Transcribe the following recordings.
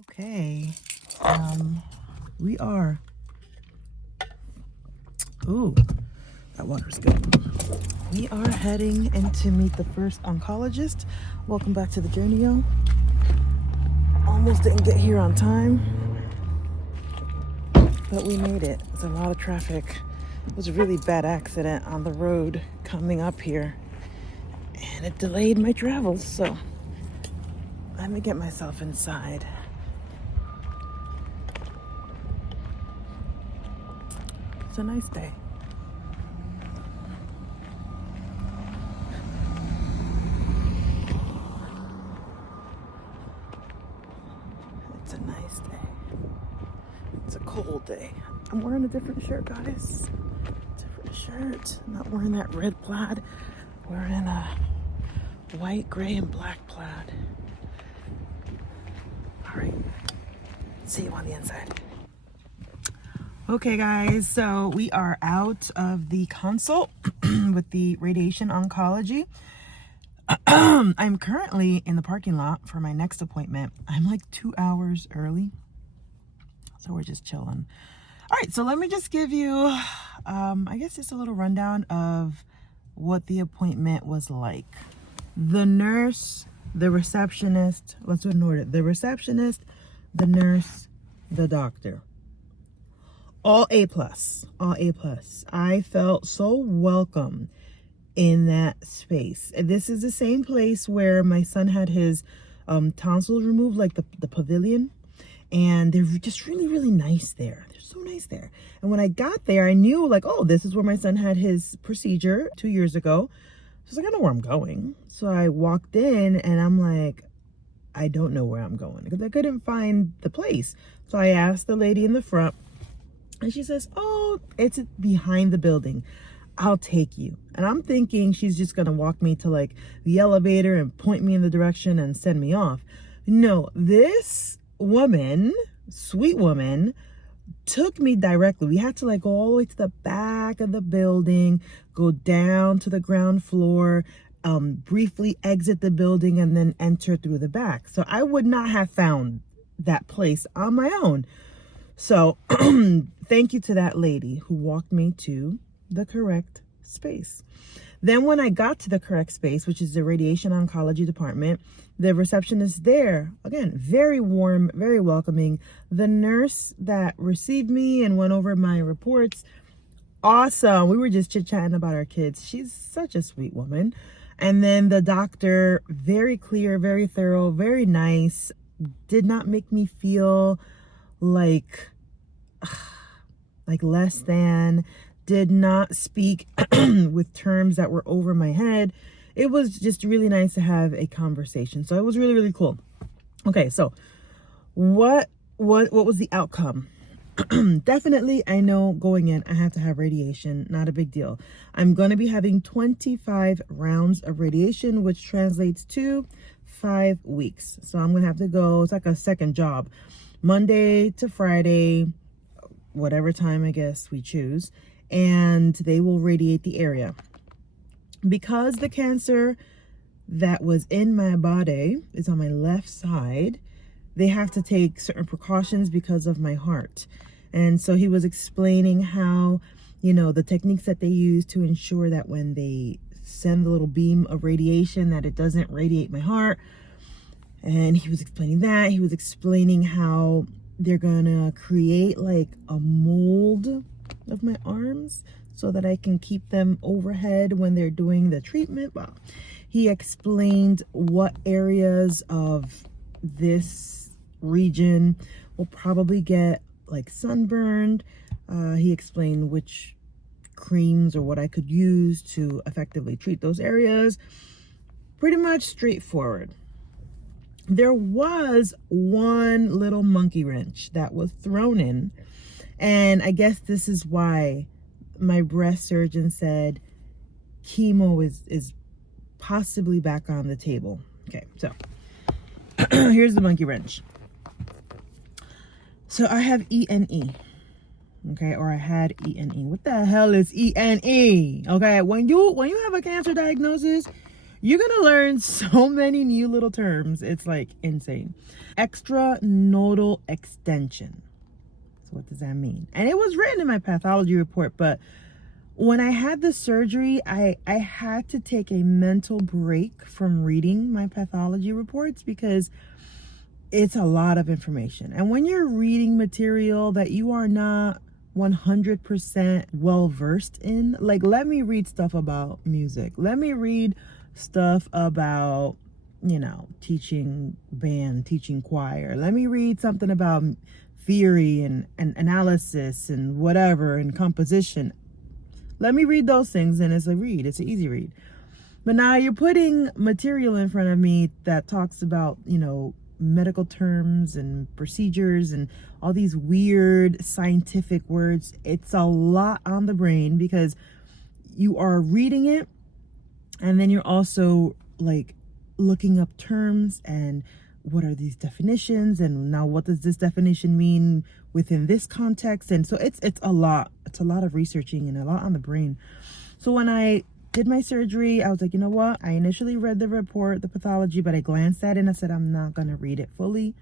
Okay. We are. Ooh, that water's good. We are heading in to meet the first oncologist. Welcome back to the journey, y'all. Almost didn't get here on time, but we made it. There's a lot of traffic. It was a really bad accident on the road coming up here, and it delayed my travels. So let me get myself inside. It's a nice day. It's a nice day. It's a cold day. I'm wearing a different shirt, guys. Different shirt. I'm not wearing that red plaid. Wearing a white, gray, and black plaid. All right. See you on the inside. Okay, guys. So we are out of the consult with the radiation oncology. I'm currently in the parking lot for my next appointment. I'm like 2 hours early. So we're just chilling. All right, so let me just give you, I guess just a little rundown of what the appointment was like. The nurse, the receptionist, let's do it in order. The receptionist, the nurse, the doctor. All A+, all A+. I felt so welcome in that space. This is the same place where my son had his tonsils removed, like the pavilion. And they're just really, really nice there. They're so nice there. And when I got there, I knew like, oh, this is where my son had his procedure 2 years ago. So I was like, I know where I'm going. So I walked in and I'm like, I don't know where I'm going because I couldn't find the place. So I asked the lady in the front and she says, oh, it's behind the building. I'll take you. And I'm thinking she's just going to walk me to like the elevator and point me in the direction and send me off. No, this woman, sweet woman, took me directly. We had to like go all the way to the back of the building, go down to the ground floor, briefly exit the building and then enter through the back. So I would not have found that place on my own. So thank you to that lady who walked me to the correct space. Then when I got to the correct space, which is the radiation oncology department, the receptionist there, again, very warm, very welcoming. The nurse that received me and went over my reports, awesome. We were just chit-chatting about our kids. She's such a sweet woman. And then the doctor, very clear, very thorough, very nice, did not make me feel like less than, did not speak with terms that were over my head. It was just really nice to have a conversation. So it was really, really cool. Okay, so what was the outcome? Definitely, I know going in, I have to have radiation. Not a big deal. I'm going to be having 25 rounds of radiation, which translates to 5 weeks. So I'm going to have to go, it's like a second job, Monday to Friday, whatever time I guess we choose. And they will radiate the area. Because the cancer that was in my body is on my left side, they have to take certain precautions because of my heart. And so he was explaining how, you know, the techniques that they use to ensure that when they send the little beam of radiation, that it doesn't radiate my heart. And he was explaining that. He was explaining how they're gonna create like a mold of my arms so that I can keep them overhead when they're doing the treatment. Well, he explained what areas of this region will probably get like sunburned. He explained which creams or what I could use to effectively treat those areas. Pretty much straightforward. There was one little monkey wrench that was thrown in. And I guess this is why my breast surgeon said chemo is possibly back on the table. Okay, so here's the monkey wrench. So I have ENE, okay, or I had ENE. What the hell is ENE? Okay, when you have a cancer diagnosis, You're gonna learn so many new little terms. It's like insane. Extranodal extension. So what does that mean? And it was written in my pathology report, but when I had the surgery, I had to take a mental break from reading my pathology reports because it's a lot of information. And when you're reading material that you are not 100% well versed in, like, let me read stuff about music. Let me read stuff about, teaching band, teaching choir. Let me read something about theory and analysis and whatever and composition. Let me read those things, and it's an easy read. But now you're putting material in front of me that talks about, medical terms and procedures and all these weird scientific words. It's a lot on the brain because you are reading it, and then you're also like looking up terms and what are these definitions, and now what does this definition mean within this context. And so it's a lot of researching and a lot on the brain. So when I did my surgery, I was like, you know what, I initially read the report, the pathology, but I glanced at it and I said, I'm not going to read it fully.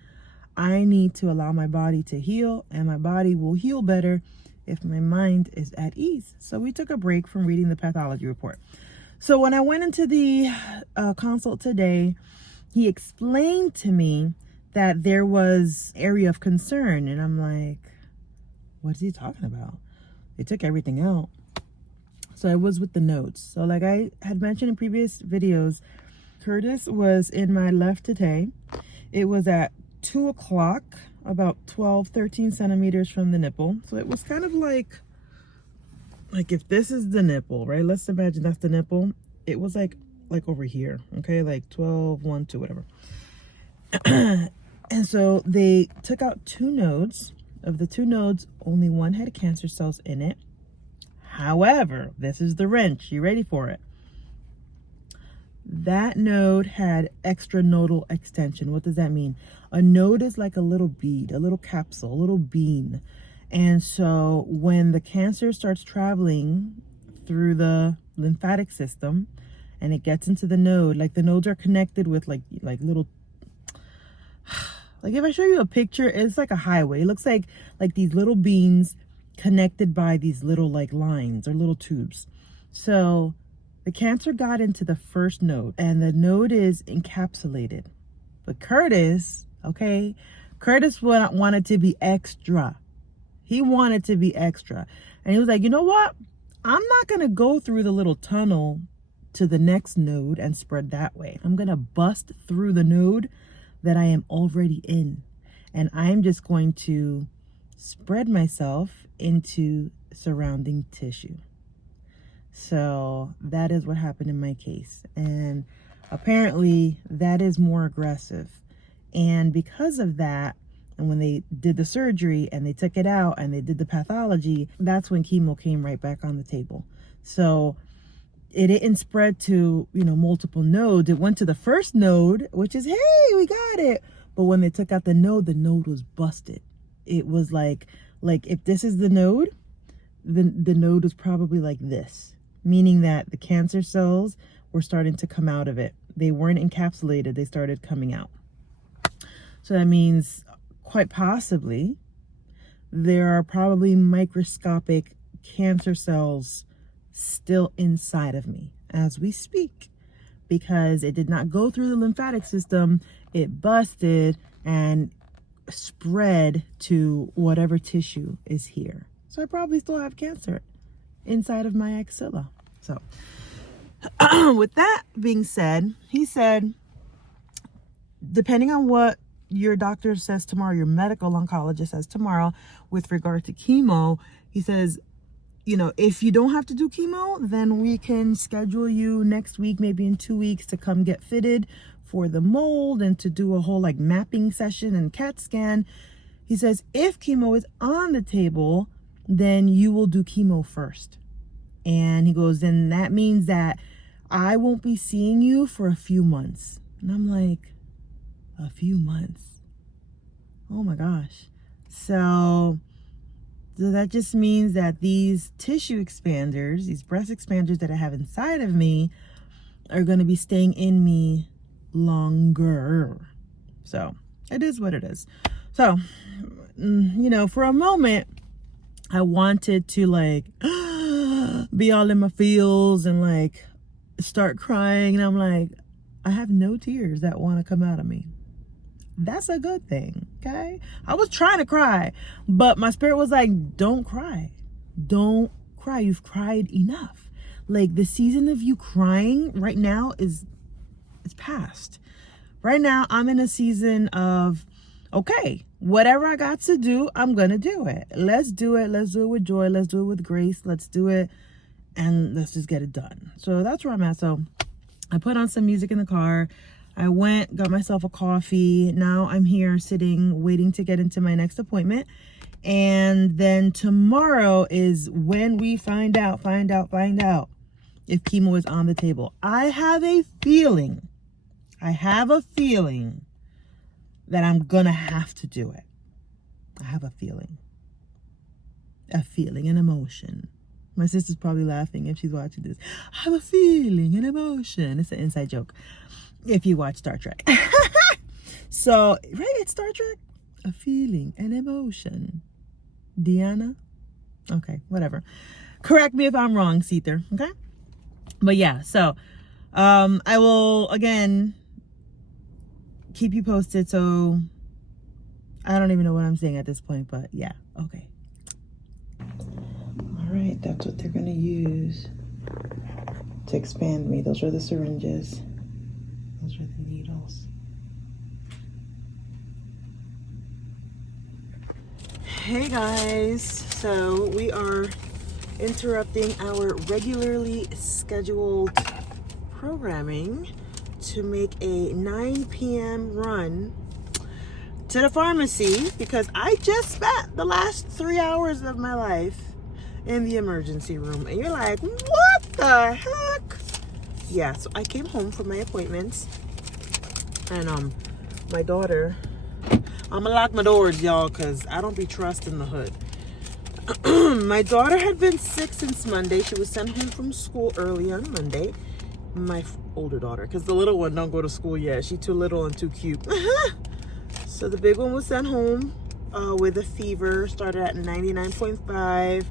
I need to allow my body to heal, and my body will heal better if my mind is at ease. So we took a break from reading the pathology report. So when I went into the consult today, he explained to me that there was area of concern, and I'm like, what is he talking about? They took everything out. So I was with the notes. So like I had mentioned in previous videos, Curtis was in my left today. It was at 2 o'clock, about 13 centimeters from the nipple. So it was kind of like if this is the nipple, right? Let's imagine that's the nipple. It was like over here, okay? Like 12, 1, 2, whatever. And so they took out 2 nodes. Of the 2 nodes, only one had cancer cells in it. However, this is the wrench. You ready for it? That node had extranodal extension. What does that mean? A node is like a little bead, a little capsule, a little bean. And so when the cancer starts traveling through the lymphatic system and it gets into the node, like the nodes are connected with like little, like if I show you a picture, it's like a highway. It looks like these little beans connected by these little like lines or little tubes. So the cancer got into the first node and the node is encapsulated. But Curtis wanted to be extra. He wanted to be extra. And he was like, you know what? I'm not going to go through the little tunnel to the next node and spread that way. I'm going to bust through the node that I am already in. And I'm just going to spread myself into surrounding tissue. So that is what happened in my case. And apparently that is more aggressive. And because of that, and when they did the surgery and they took it out and they did the pathology, that's when chemo came right back on the table. So it didn't spread to, multiple nodes. It went to the first node, which is, hey, we got it. But when they took out the node was busted. It was like if this is the node, the node was probably like this, meaning that the cancer cells were starting to come out of it. They weren't encapsulated. They started coming out. So that means quite possibly there are probably microscopic cancer cells still inside of me as we speak, because it did not go through the lymphatic system. It busted and spread to whatever tissue is here. So I probably still have cancer inside of my axilla. So with that being said, he said, depending on what your doctor says tomorrow, your medical oncologist says tomorrow with regard to chemo, he says, if you don't have to do chemo, then we can schedule you next week, maybe in 2 weeks, to come get fitted for the mold and to do a whole mapping session and CAT scan. He says, if chemo is on the table, then you will do chemo first. And he goes, then that means that I won't be seeing you for a few months. And I'm like, a few months? Oh my gosh. So that just means that these tissue expanders, these breast expanders that I have inside of me, are going to be staying in me longer. So it is what it is. So, you know, for a moment, I wanted to like be all in my feels and like start crying. And I'm like, I have no tears that want to come out of me. That's a good thing. Okay. I was trying to cry, but my spirit was like, don't cry. Don't cry. You've cried enough. Like the season of you crying right now it's past. Right now, I'm in a season of, okay, whatever I got to do, I'm going to do it. Let's do it. Let's do it with joy. Let's do it with grace. Let's do it. And let's just get it done. So that's where I'm at. So I put on some music in the car. I went, got myself a coffee. Now I'm here sitting, waiting to get into my next appointment. And then tomorrow is when we find out if chemo is on the table. I have a feeling that I'm gonna have to do it. I have a feeling, an emotion. My sister's probably laughing if she's watching this. I have a feeling, an emotion. It's an inside joke if you watch Star Trek. So, right, it's Star Trek. A feeling, an emotion. Deanna? Okay, whatever. Correct me if I'm wrong, Seether, okay? But yeah, so I will, again, keep you posted. So I don't even know what I'm saying at this point, but yeah, okay. All right, that's what they're gonna use to expand me. Those are the syringes. Those are the needles. Hey guys, so we are interrupting our regularly scheduled programming to make a 9 p.m. run to the pharmacy because I just spent the last 3 hours of my life in the emergency room. And you're like, what the heck? Yeah, so I came home from my appointments and my daughter, I'm gonna lock my doors, y'all, because I don't be trusting the hood. My daughter had been sick since Monday. She was sent home from school early on Monday. My older daughter, because the little one don't go to school yet. She's too little and too cute. So the big one was sent home with a fever. Started at 99.5.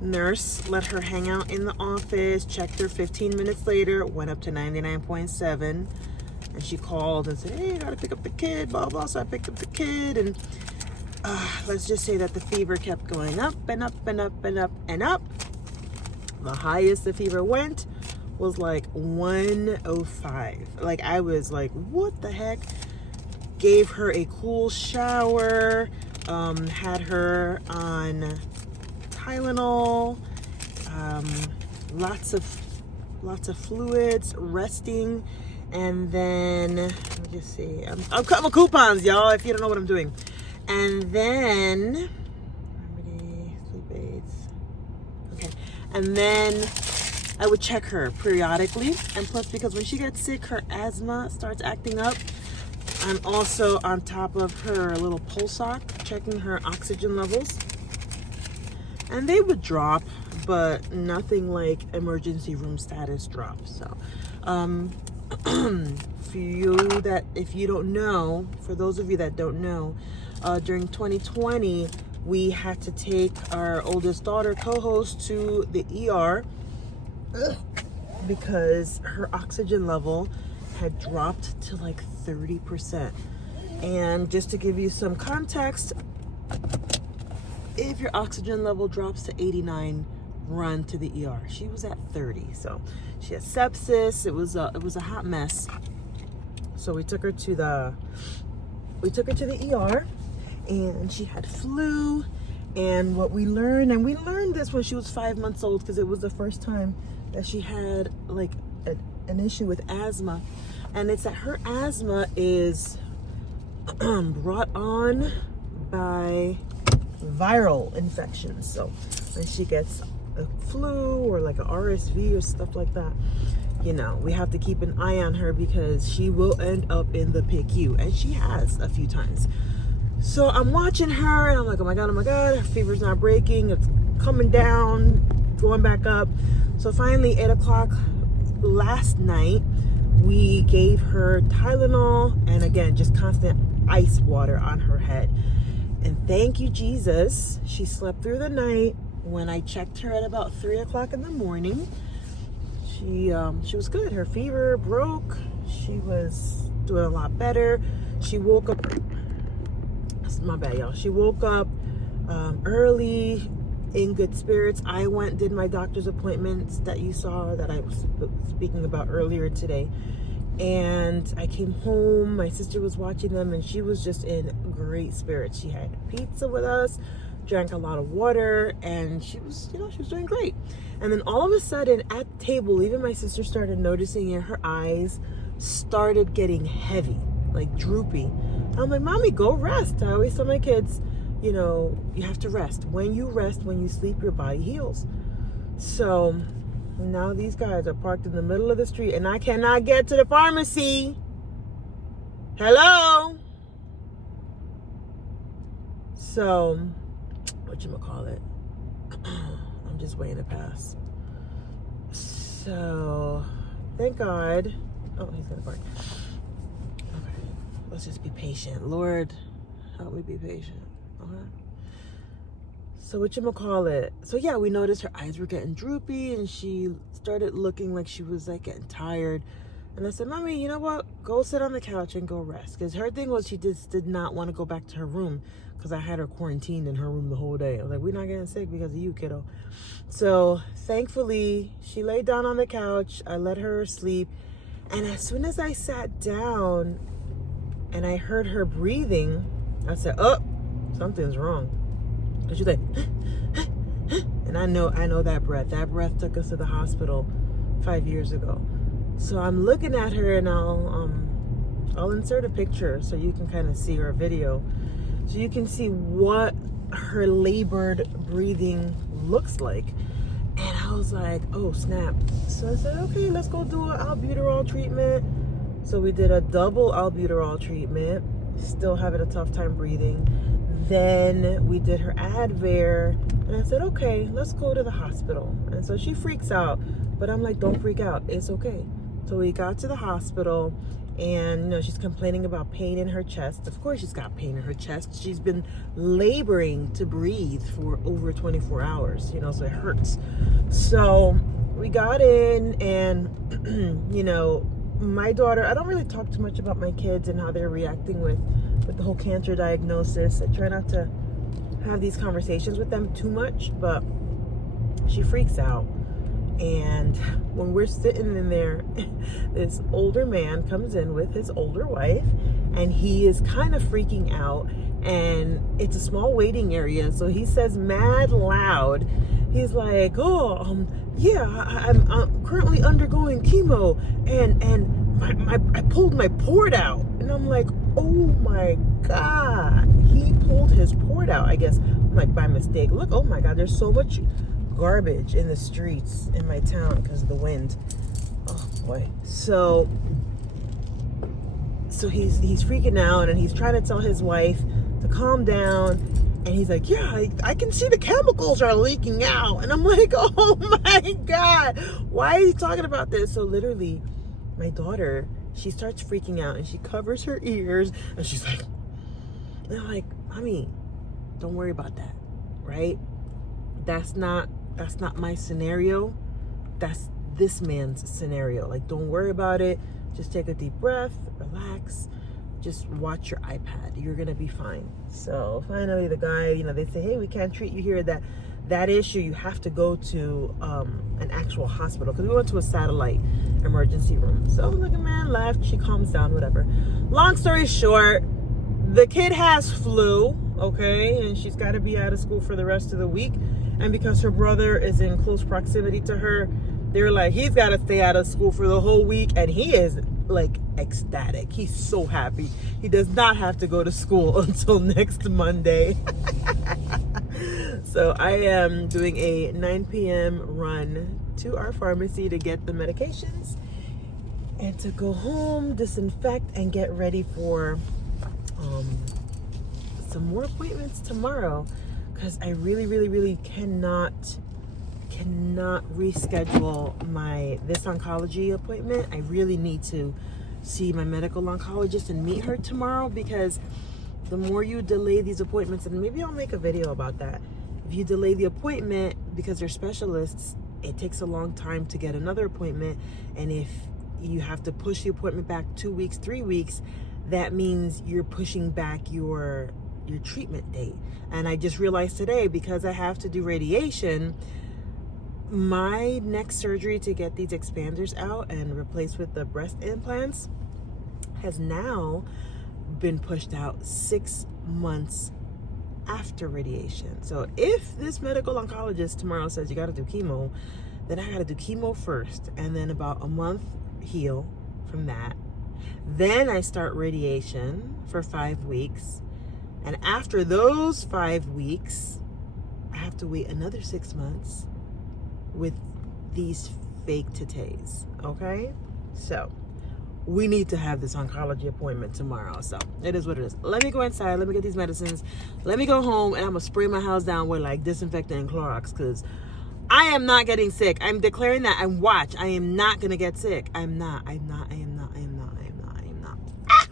Nurse let her hang out in the office. Checked her 15 minutes later. Went up to 99.7. And she called and said, hey, I gotta pick up the kid, blah, blah. So I picked up the kid, and let's just say that the fever kept going up and up and up and up and up. The highest the fever went was like 105. Like, I was like, what the heck? Gave her a cool shower, had her on Tylenol, lots of fluids, resting. And then, let me just see. I'm cutting my coupons, y'all, if you don't know what I'm doing. And then, remedy, sleep aids. Okay. And then I would check her periodically. And plus, because when she gets sick, her asthma starts acting up. I'm also on top of her little pulse ox, checking her oxygen levels. And they would drop, but nothing like emergency room status drop. So, for those of you that don't know, during 2020, we had to take our oldest daughter, co-host, to the ER because her oxygen level had dropped to like 30%. And just to give you some context, if your oxygen level drops to 89, run to the ER. She was at 30, so she had sepsis. It was a hot mess. So we took her to the ER, and she had flu. And what we learned, and we learned this when she was 5 months old, because it was the first time that she had like an issue with asthma, and it's that her asthma is brought on by viral infections. So when she gets a flu or like a RSV or stuff like that, you know, we have to keep an eye on her because she will end up in the PICU, and she has a few times. So I'm watching her and I'm like, oh my God, her fever's not breaking. It's coming down, going back up. So finally 8 o'clock, last night we gave her Tylenol and again, just constant ice water on her head. And thank you, Jesus, she slept through the night. When I checked her at about 3 o'clock in the morning, she was good. Her fever broke. She was doing a lot better. She woke up, my bad, y'all. She woke up early, in good spirits. I went, did my doctor's appointments that you saw that I was speaking about earlier today. And I came home, my sister was watching them, and she was just in great spirits. She had pizza with us, drank a lot of water, and she was, she was doing great. And then all of a sudden at the table, even my sister started noticing it, her eyes started getting heavy, like droopy. I'm like, Mommy, go rest. I always tell my kids, you have to rest. When you rest, when you sleep, your body heals. So now these guys are parked in the middle of the street and I cannot get to the pharmacy. Hello? So, whatchamacallit? I'm just waiting to pass. So, thank God. Oh, he's gonna park. Okay, let's just be patient. Lord, help me be patient. Okay. So whatchamacallit? So yeah, we noticed her eyes were getting droopy and she started looking like she was like getting tired. And I said, Mommy, you know what? Go sit on the couch and go rest. Because her thing was she just did not want to go back to her room because I had her quarantined in her room the whole day. I was like, we're not getting sick because of you, kiddo. So thankfully, she laid down on the couch. I let her sleep. And as soon as I sat down and I heard her breathing, I said, oh, something's wrong. And she's like, and I know that breath. That breath took us to the hospital 5 years ago. So I'm looking at her and I'll insert a picture so you can kind of see her video. So you can see what her labored breathing looks like. And I was like, oh snap. So I said, okay, let's go do an albuterol treatment. So we did a double albuterol treatment. Still having a tough time breathing. Then we did her Advair, and I said, okay, let's go to the hospital. And so she freaks out, but I'm like, don't freak out, it's okay. So we got to the hospital, and she's complaining about pain in her chest. Of course she's got pain in her chest. She's been laboring to breathe for over 24 hours, so it hurts. So we got in, and my daughter, I don't really talk too much about my kids and how they're reacting with the whole cancer diagnosis. I try not to have these conversations with them too much, but she freaks out. And when we're sitting in there, this older man comes in with his older wife, and he is kind of freaking out, and it's a small waiting area, so he says mad loud, he's like, oh, yeah, I'm currently undergoing chemo, and I pulled my port out. And I'm like, oh my God, he pulled his port out, I guess, like by mistake. Look, oh my God, there's so much garbage in the streets in my town because of the wind. Oh boy. So he's freaking out, and he's trying to tell his wife to calm down, and he's like, yeah, I can see the chemicals are leaking out. And I'm like, oh my God, why is he talking about this? So literally, my daughter, she starts freaking out and she covers her ears and she's like, and I'm like, Mommy, don't worry about that, right? That's not my scenario. That's this man's scenario. Like, don't worry about it. Just take a deep breath, relax, just watch your iPad. You're gonna be fine. So finally the guy, they say, hey, we can't treat you here. That issue, you have to go to an actual hospital, because we went to a satellite emergency room. So the man left, she calms down, whatever. Long story short, the kid has flu, okay, and she's got to be out of school for the rest of the week. And because her brother is in close proximity to her, they're like, he's got to stay out of school for the whole week, and he is like ecstatic. He's so happy. He does not have to go to school until next Monday. So I am doing a 9 p.m. run to our pharmacy to get the medications and to go home, disinfect, and get ready for some more appointments tomorrow, because I really, really, really cannot cannot reschedule this oncology appointment. I really need to see my medical oncologist and meet her tomorrow, because the more you delay these appointments, and maybe I'll make a video about that, if you delay the appointment because they're specialists, it takes a long time to get another appointment. And if you have to push the appointment back 2 weeks, 3 weeks, that means you're pushing back your treatment date. And I just realized today, because I have to do radiation, my next surgery to get these expanders out and replaced with the breast implants has now been pushed out 6 months after radiation. So if this medical oncologist tomorrow says you got to do chemo, then I got to do chemo first, and then about a month heal from that. Then I start radiation for 5 weeks, and after those 5 weeks, I have to wait another 6 months with these fake tatés. Okay, so we need to have this oncology appointment tomorrow. So it is what it is. Let me go inside. Let me get these medicines. Let me go home, and I'm going to spray my house down with like disinfectant and Clorox, because I am not getting sick. I'm declaring that. And watch, I am not going to get sick. I am not. Ah!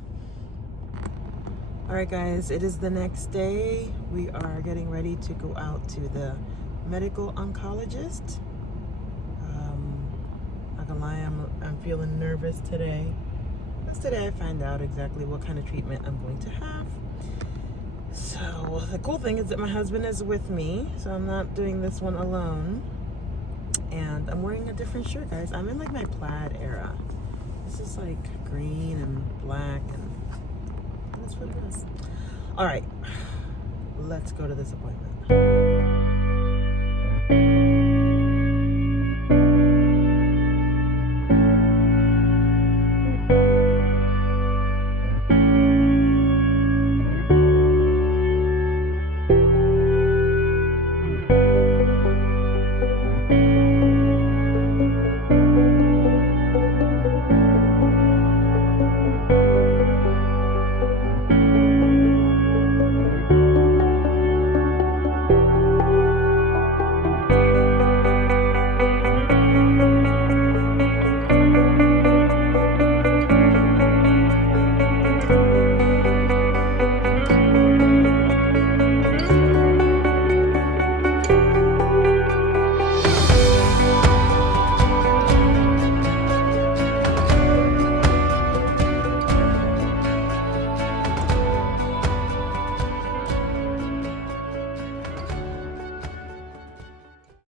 All right, guys, it is the next day. We are getting ready to go out to the medical oncologist. Not gonna lie, I'm feeling nervous today. Because today I find out exactly what kind of treatment I'm going to have. So the cool thing is that my husband is with me, so I'm not doing this one alone. And I'm wearing a different shirt, guys. I'm in like my plaid era. This is like green and black, and that's what it is. All right, let's go to this appointment.